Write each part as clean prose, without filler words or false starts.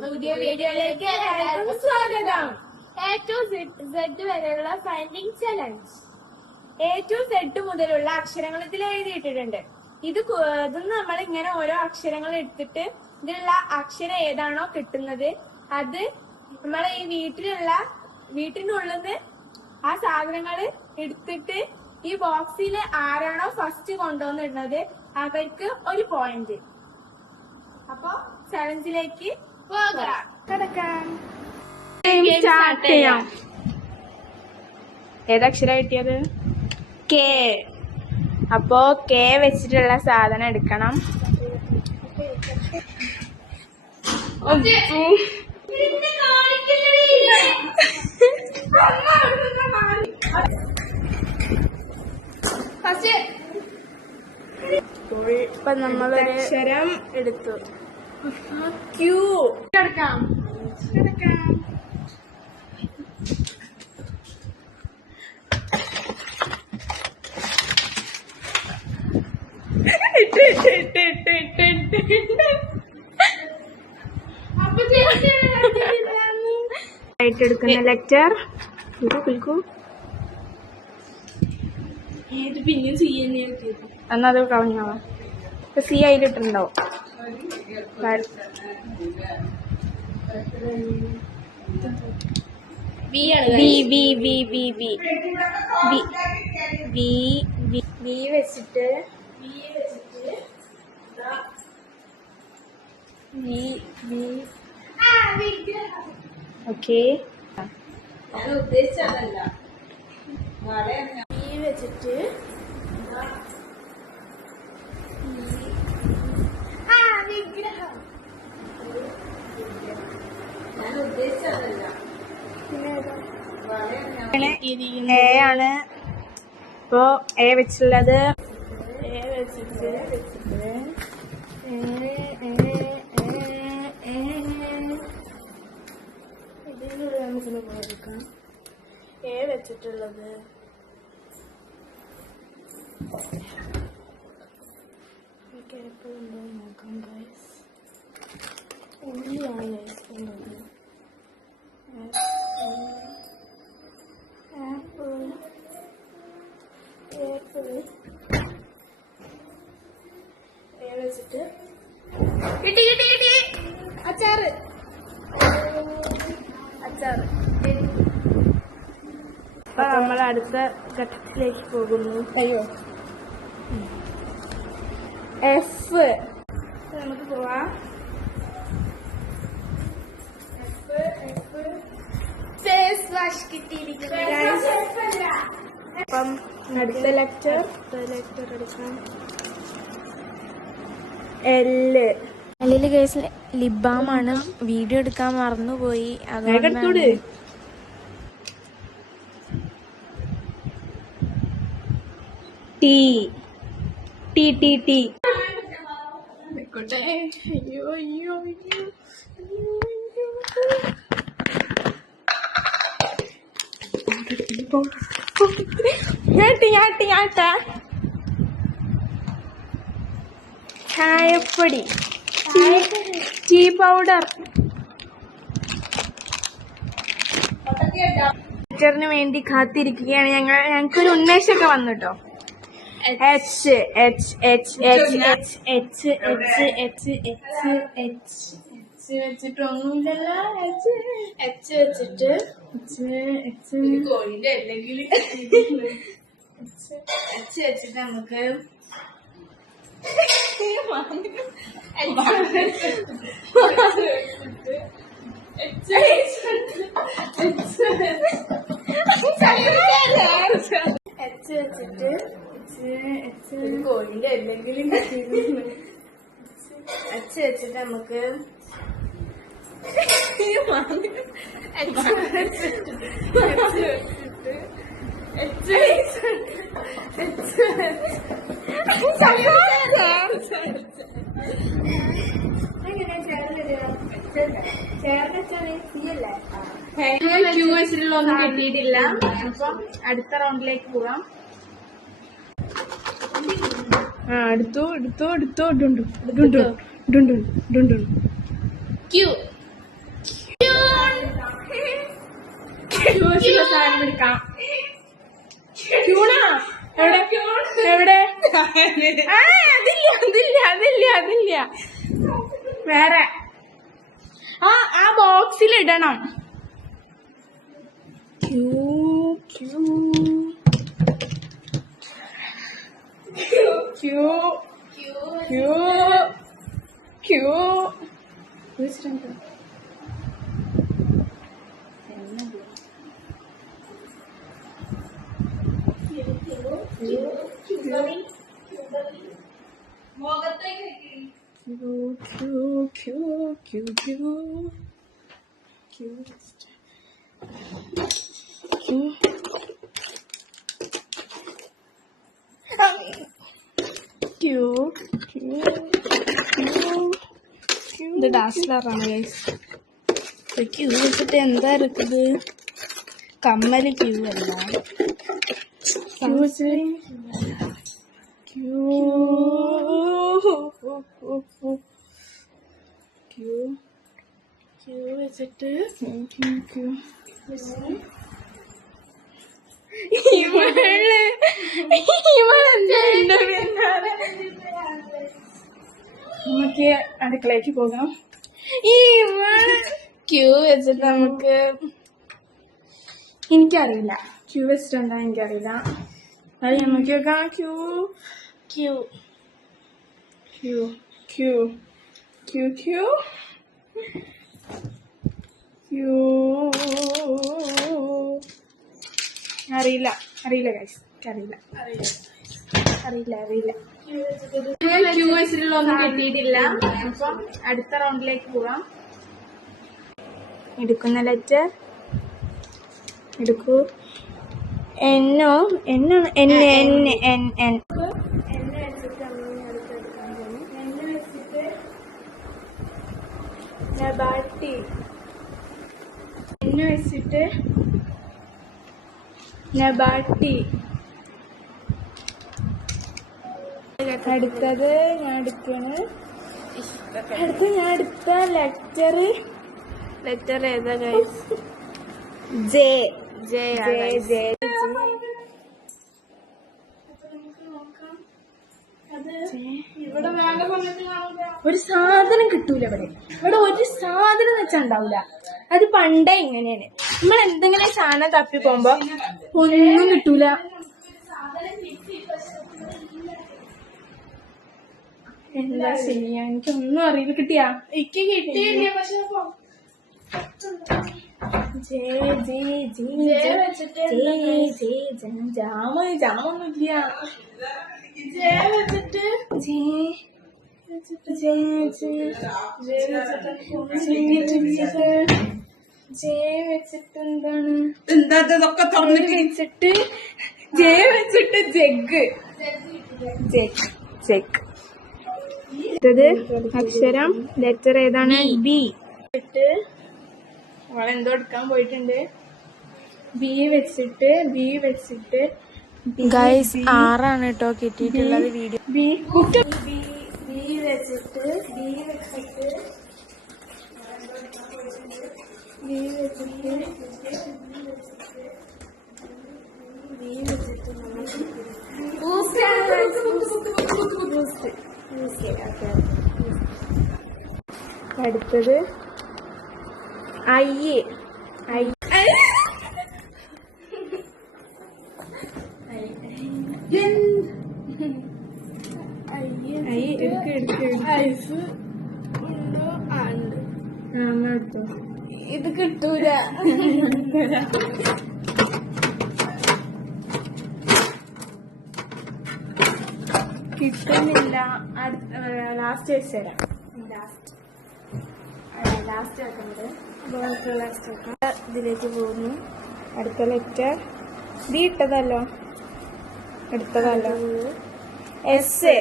പുതിയ വീഡിയോയിലേക്ക് എല്ലാവർക്കും സ്വാഗതം. A to Z വരെയുള്ള finding challenge. A to Z മുതലുള്ള അക്ഷരങ്ങൾ ഇതിൽ എഴുതിയിട്ടിട്ടുണ്ട്. ഇതൊന്നും നമ്മൾ ഇങ്ങനെ ഓരോ അക്ഷരങ്ങൾ എടുത്തിട്ട് ഇതിലുള്ള അക്ഷരം ഏതാണോ കിട്ടുന്നത് അത് നമ്മളെ ഈ വീട്ടിനുള്ളിൽ നിന്ന് ആ സാധനങ്ങൾ എടുത്തിട്ട് ഈ ബോക്സിൽ ആരാണോ ഫസ്റ്റ് കൊണ്ടുവന്നിടുന്നത് അവർക്ക് ഒരു പോയിന്റ്. അപ്പൊ ചലഞ്ചിലേക്ക് കിടക്കാം. സ്റ്റാർട്ട് ചെയ്യാം. ഏതക്ഷര കിട്ടിയത്? കെ. അപ്പോ കെ വെച്ചിട്ടുള്ള സാധനം എടുക്കണം. ഇപ്പൊ നമ്മളൊരു അക്ഷരം എടുത്തു. ക്യൂ. കിടക്കാം. എടുക്കുന്ന ലെറ്റർ എന്നത് കളഞ്ഞോ? സി അതിലിട്ടുണ്ടാവും. ബി വെച്ചിട്ട് ഓക്കെ. ഉദ്ദേശിച്ചതല്ല. ബി വെച്ചിട്ട് എ ആണ്. ഇപ്പോ എ വെച്ചുള്ളത് എ വെച്ചിട്ടുള്ളത് നോക്കാം ഗൈസ്. ഉള്ളിയാണ് ഉള്ളത്. വെച്ചിട്ട് കിട്ടി അച്ചാറ്. അപ്പൊ നമ്മൾ അടുത്ത ഘട്ടത്തിലേക്ക് പോകുന്നു. അയ്യോ, എഫ്. നമുക്ക് പോവാം. ഫേസ് വാഷ് കിട്ടിയിരിക്കുന്നു. അപ്പം അടുത്ത ലെറ്റർ എടുക്കാം. എല്ലില് കേസ് ലിബാമാണ്. വീഡിയോ എടുക്കാൻ മറന്നുപോയി. അതുകൊണ്ട് ടി. അയ്യോ ചായപ്പൊടി, ടീ പൗഡർ. ലെറ്ററിന് വേണ്ടി കാത്തിരിക്കുകയാണ് ഞങ്ങൾക്കൊരു ഉന്മേഷമൊക്കെ വന്നു കേട്ടോ. എച്ച് വെച്ചിട്ടൊന്നുമില്ലല്ലോ. എച്ച് വെച്ചിട്ട് നമുക്ക് കോഴിന്റെ എന്തെങ്കിലും വെച്ചിട്ട് നമുക്ക് ഒന്നും കിട്ടിയിട്ടില്ല. അപ്പം അടുത്ത റൗണ്ടിലേക്ക് പോവാം. എടുത്തോ. ക്യൂ. അതില്ല വേറെ ആ ബോക്സിൽ ഇടണം. ക്യൂ ക്യൂ ക്യൂ ക്യൂ ക്യൂ ഇത് ഡാസ്ലറാണ് ഗൈസ്. ക്യൂ വെച്ചിട്ട് എന്താ இருக்குது? കമ്മല് ക്യൂ അല്ല. ക്യൂ വെച്ചിട്ട് നമുക്ക് അടുക്കളയ്ക്ക് പോകാം. ക്യൂ വെച്ചിട്ട് നമുക്ക് എനിക്കറിയില്ല. ക്യൂ വെച്ചിട്ടുണ്ടോ എനിക്കറിയില്ല. അത് നമുക്ക് നോക്കാം. ക്യൂ ക്യൂ ക്യൂ ക്യൂ ക്യൂ ക്യൂ ക്യൂ അറിയില്ല ഗൈസ്. അറിയില്ല. ക്യൂ വെച്ചിട്ടുള്ള ഒന്നും കിട്ടിയിട്ടില്ല. അപ്പം അടുത്ത റൗണ്ടിലേക്ക് പോവാം. എടുക്കുന്ന ലെറ്റർ എടുക്കൂ. എന്നോ എന്നാണ് എന്നെ നബാട്ടി. എന്നെ വെച്ചിട്ട് നബാട്ടി. അടുത്തത് ഞാൻ എടുത്ത ലെറ്റർ ഏതാ ഗൈസ്? ജെ. ഒരു സാധനം കിട്ടൂല ഇവിടെ ഒരു സാധനം വെച്ചാൽ ഉണ്ടാവൂല. അത് പണ്ടേ ഇങ്ങനെയാണ്. നമ്മൾ എന്തെങ്കിലും സാധനം തപ്പി പോകുമ്പോ ഒന്നും കിട്ടൂല. എന്താ ചെയ്യാ? എനിക്കൊന്നും അറിയില്ല. കിട്ടിയാ? എനിക്ക് കിട്ടിയില്ല. പക്ഷെ ജാമൊന്നുമില്ല. വെച്ചിട്ട് എന്താണ്? വെച്ചിട്ട് വെച്ചിട്ട് ജഗ്. അക്ഷരം ലെറ്റർ ഏതാണ്? ബി. അവളെന്തോ എടുക്കാൻ പോയിട്ടുണ്ട്. ബി വെച്ചിട്ട് ഗൈസ് 6 ആണ് കേട്ടോ കിട്ടിയിട്ടുള്ളത്. വീഡിയോ ബി വെച്ചിട്ട് അടുത്തത് ഐ. ഇത് കിട്ടൂല. കിട്ടുന്നില്ല. ലാസ്റ്റ് വെച്ചുതരാം. ലാസ്റ്റ് ആക്കുന്നത് ഇതിലേക്ക് പോകുന്നു. അടുത്ത ലെറ്റർ ബി ഇട്ടതല്ലോ. എസ്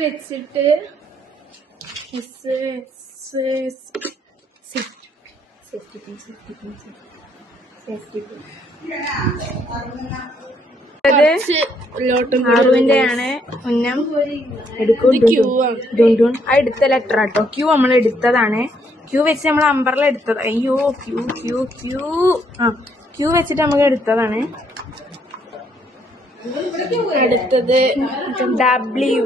വെച്ചിട്ട് ആറുവിന്റെ ആണ് ഉന്നം. എടുത്ത ലെറ്റർ ആട്ടോ. ക്യൂ നമ്മൾ എടുത്തതാണ്. ക്യൂ വെച്ച് നമ്മൾ അമ്പർല എടുത്തത്. അയ്യോ ക്യൂ ക്യൂ വെച്ചിട്ട് നമുക്ക് എടുത്തതാണ്. അടുത്തത് ഡബ്ല്യു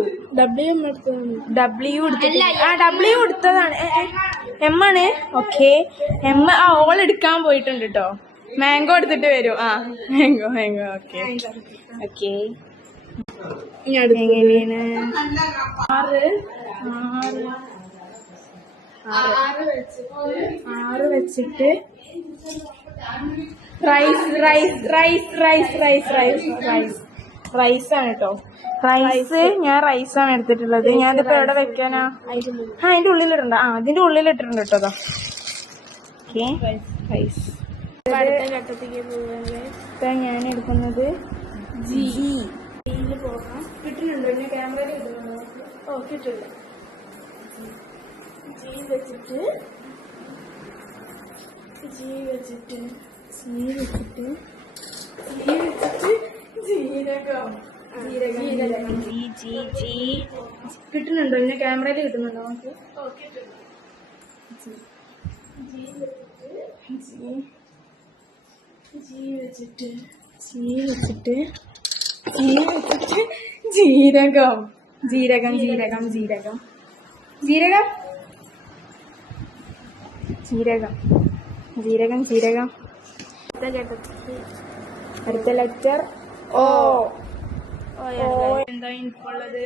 എടുത്തതാണ്. എം ആണ്. ഓക്കെ, എം ഓൾ എടുക്കാൻ പോയിട്ടുണ്ട് കേട്ടോ. മാംഗോ എടുത്തിട്ട് വരും. മാംഗോ. Okay okay. എങ്ങനെയാണ്? 6 വെച്ചിട്ട് റൈസ് ആണ് കേട്ടോ. ഞാൻ റൈസാണ് എടുത്തിട്ടുള്ളത്. ഞാനിപ്പോ എവിടെ വെക്കാനാ? അതിന്റെ ഉള്ളിലിടണ്ട. അതിന്റെ ഉള്ളിലിട്ടിട്ടുണ്ട് കേട്ടോ. അതാ ഓക്കെ. റൈസ് ഞാൻ എടുക്കുന്നത് ജി. കിട്ടുന്നുണ്ടോ? ക്യാമറയിൽ കിട്ടുന്നുണ്ടോ? കിട്ടില്ല. ജി വെച്ചിട്ട് ജീരകം. കിട്ടുന്നുണ്ടോ? പിന്നെ ക്യാമറയിൽ കിട്ടുന്നുണ്ടോ? ജി വെച്ചിട്ട് ജീരകം. അടുത്ത ലെറ്റർ ഓ. എന്താ എനിക്കുള്ളത്?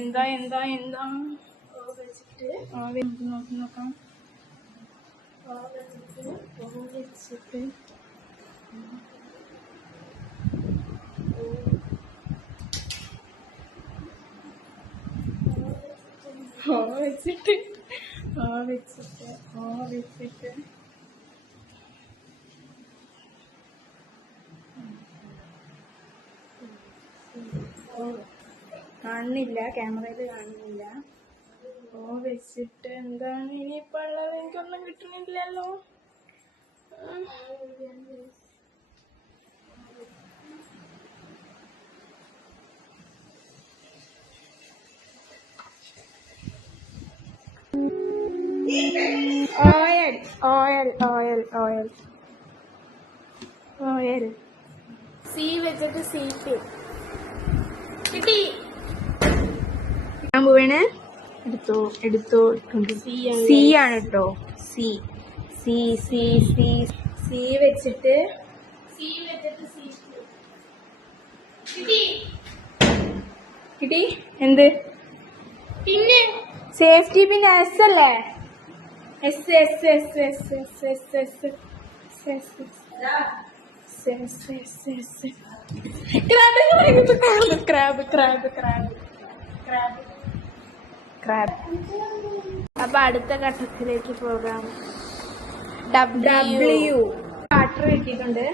എന്താ നോക്കാം. വെച്ചിട്ട് കാണുന്നില്ല, ക്യാമറയിൽ കാണുന്നില്ല. വെച്ചിട്ട് എന്താണ് ഇനിയിപ്പോ ഉള്ളത്? എനിക്കൊന്നും കിട്ടുന്നില്ലല്ലോ. ഓയിൽ. സി വെച്ചിട്ട് സീറ്റ് കിട്ടി. ഞാൻ പോവേണേ. എടുത്തോ. സി ആണ് കേട്ടോ. സി വെച്ചിട്ട് കിട്ടി. എന്ത്? പിന്നെ സേഫ്റ്റി പിന്നെ എസ് അല്ലേ? എസ്. ക്രാബ്. അപ്പൊ അടുത്ത ഘട്ടത്തിലേക്ക് പോകാം. ഡബ്ല്യു. വാട്ടർ കിട്ടിയിട്ടുണ്ട്.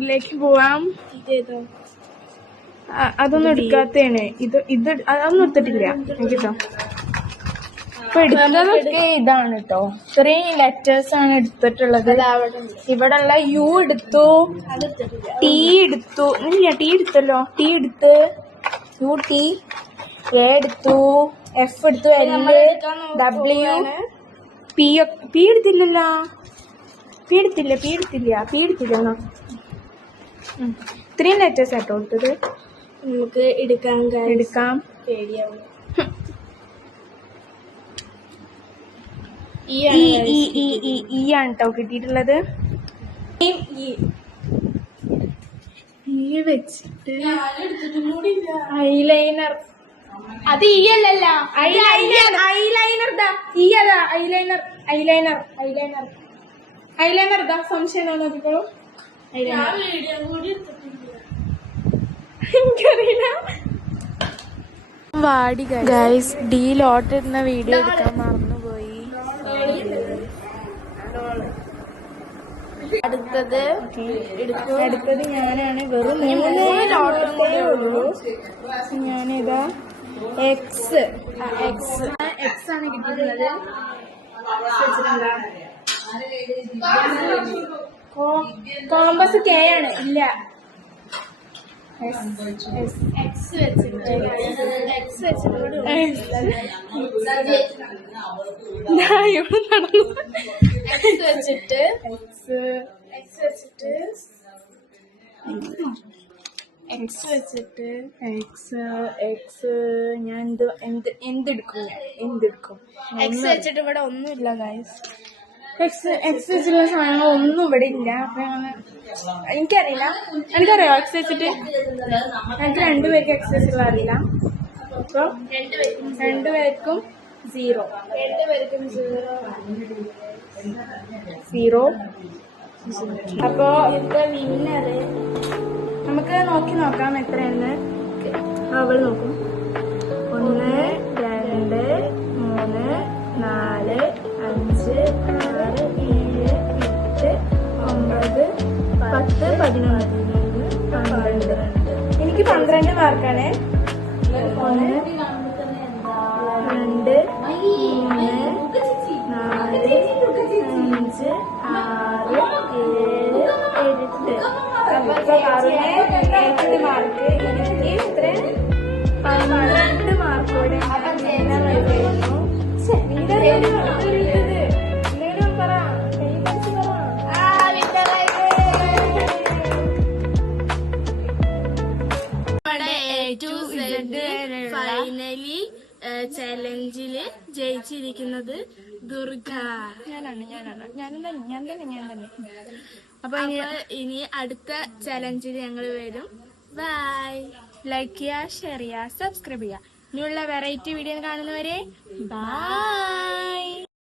ിലേക്ക് പോവാം. അതൊന്നും എടുക്കാത്തതാണ്. അതൊന്നും എടുത്തിട്ടില്ല കേട്ടോ. ഇപ്പൊ എടുത്തതൊക്കെ ഇതാണ് കേട്ടോ. ഇത്രയും ലെറ്റേഴ്സ് ആണ് എടുത്തിട്ടുള്ളത്. ഇവിടെ ഉള്ള യു എടുത്തു, ടി എടുത്തു. ഇല്ല, ടി എടുത്തല്ലോ. ടി എടുത്ത് യു, ടി, എ എടുത്തു, എഫ് എടുത്തു, എൽ, ഡബ്ല്യു, പി എടുത്തില്ലല്ലോ. പി എടുത്തില്ല. ഇത്രയും ലെറ്റേഴ്സ് ആട്ടോ കൊടുത്തത്. നമുക്ക് എടുക്കാം. പേടിയാവും. ഈ ആണ് കേട്ടോ കിട്ടിയിട്ടുള്ളത്. ഈ വെച്ചിട്ട് ഐലൈനർ. അത് ഈ അല്ലല്ല, ഐലൈനർ. ഇതാ. സംശയം നോക്കിക്കോളൂ. എനിക്കറിയില്ല. വാടി ഗൈസ്. ഡി ലോട്ട് ഇടുന്ന വീഡിയോ എടുക്കാൻ മറന്നുപോയി. അടുത്തത് ഞാനാണ്. വെറും 3 ലോട്ടേ ഉള്ളൂ. ഞാനിതാ എക്സ് ആണ് കിട്ടിയിട്ടുള്ളത്. കോമ്പസ് കെ ആണ്. ഇല്ല, എക്സ് വെച്ചിട്ട് ഞാൻ ഇവിടെ നടന്നു എക്സ് വെച്ചിട്ട് ഞാൻ എന്തെടുക്കും എക്സ് വെച്ചിട്ട് ഇവിടെ ഒന്നുമില്ല ഗൈസ്. എക്സ് വെച്ചിട്ടുള്ള സാധനങ്ങൾ ഒന്നും ഇവിടെ ഇല്ല. അപ്പൊ എനിക്കറിയില്ല. എനിക്കറിയോ എക്സ് വെച്ചിട്ട്? എനിക്ക് രണ്ടുപേർക്ക് എക്സ് വെച്ചിട്ടുള്ള അറിയില്ല. അപ്പൊ രണ്ടുപേർക്കും 0. അപ്പൊ ഇപ്പൊ വിന്നറ് നമുക്ക് നോക്കാം എത്രയാണെന്ന്. അവൾ നോക്കും. 1 2 3 4 5 6 7 8 9 10 11 12. എനിക്ക് 12 മാർക്കാണ്. 1 2 3 4 5 6 7 8. അപ്പൊ 8 മാർക്ക്. എനിക്ക് ഇത്ര 12 മാർക്കോടെ ഫൈനലി ചലഞ്ചില് ജയിച്ചിരിക്കുന്നത് ദുർഗ. ഞാൻ തന്നെ. അപ്പൊ ഇനി അടുത്ത ചലഞ്ചിൽ ഞങ്ങൾ വരും. ബൈ. ലൈക്ക് ചെയ്യുക, ഷെയർ ചെയ്യുക, സബ്സ്ക്രൈബ് ചെയ്യുക. ഇനിയുള്ള വെറൈറ്റി വീഡിയോ കാണുന്നവരെ ബൈ.